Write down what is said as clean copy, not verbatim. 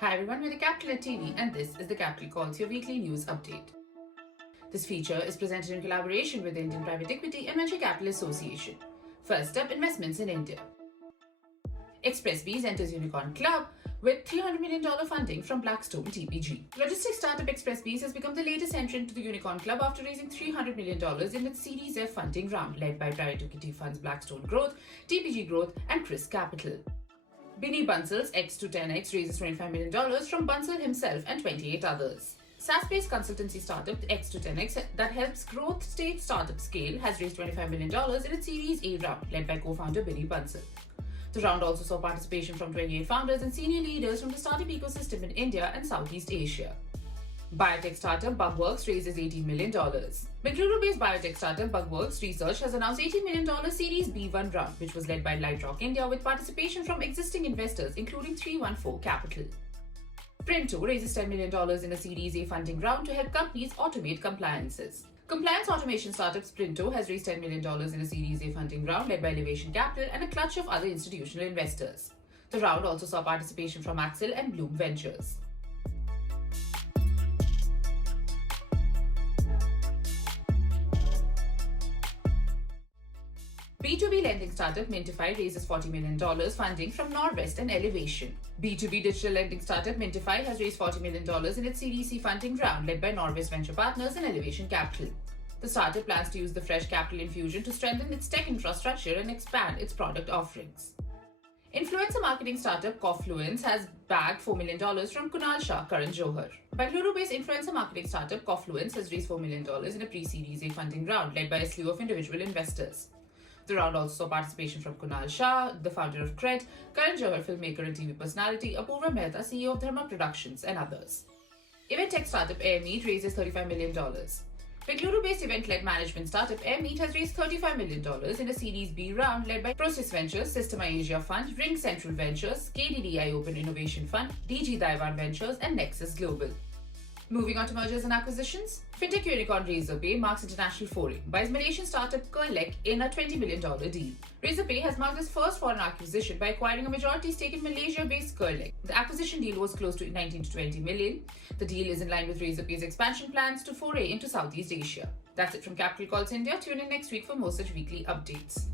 Hi everyone, we're the Capital TV and this is the Capital Calls, your weekly news update. This feature is presented in collaboration with the Indian Private Equity and Venture Capital Association. First up, investments in India. XpressBees enters Unicorn Club with $300 million funding from Blackstone TPG. Logistics startup XpressBees has become the latest entrant to the Unicorn Club after raising $300 million in its Series F funding round led by private equity funds Blackstone Growth, TPG Growth and Chris Capital. Binny Bansal's X to 10X raises $25 million from Bansal himself and 28 others. SaaS-based consultancy startup X to 10X that helps growth stage startup scale has raised $25 million in its Series A round led by co-founder Binny Bansal. The round also saw participation from 28 founders and senior leaders from the startup ecosystem in India and Southeast Asia. Biotech startup Bugworks raises $18 million. Bengaluru-based biotech startup Bugworks Research has announced $18 million Series B1 round, which was led by Lightrock India with participation from existing investors including 314 Capital. Printo raises $10 million in a Series A funding round to help companies automate compliances. Compliance automation startup Printo has raised $10 million in a Series A funding round led by Elevation Capital and a clutch of other institutional investors. The round also saw participation from Axel and Bloom Ventures. B2B lending startup Mintify raises $40 million funding from Norwest and Elevation. B2B digital lending startup Mintify has raised $40 million in its Series C funding round led by Norwest Venture Partners and Elevation Capital. The startup plans to use the fresh capital infusion to strengthen its tech infrastructure and expand its product offerings. Influencer marketing startup Cofluence has bagged $4 million from Kunal Shah, Karan Johar. Bangalore-based influencer marketing startup Cofluence has raised $4 million in a pre-Series A funding round led by a slew of individual investors. The round also saw participation from Kunal Shah, the founder of Cred, Karan Johar, filmmaker and TV personality, Apurva Mehta, CEO of Dharma Productions, and others. Event tech startup Airmeet raises $35 million. Bengaluru-based event-led management startup Airmeet has raised $35 million in a Series B round led by Process Ventures, Systema Asia Fund, Ring Central Ventures, KDDI Open Innovation Fund, DG Daiwan Ventures, and Nexus Global. Moving on to mergers and acquisitions, fintech unicorn Razorpay marks international foray, buys Malaysian startup Kerlek in a $20 million deal. Razorpay has marked its first foreign acquisition by acquiring a majority stake in Malaysia-based Kerlek. The acquisition deal was close to 19 to 20 million. The deal is in line with Razorpay's expansion plans to foray into Southeast Asia. That's it from Capital Calls India. Tune in next week for more such weekly updates.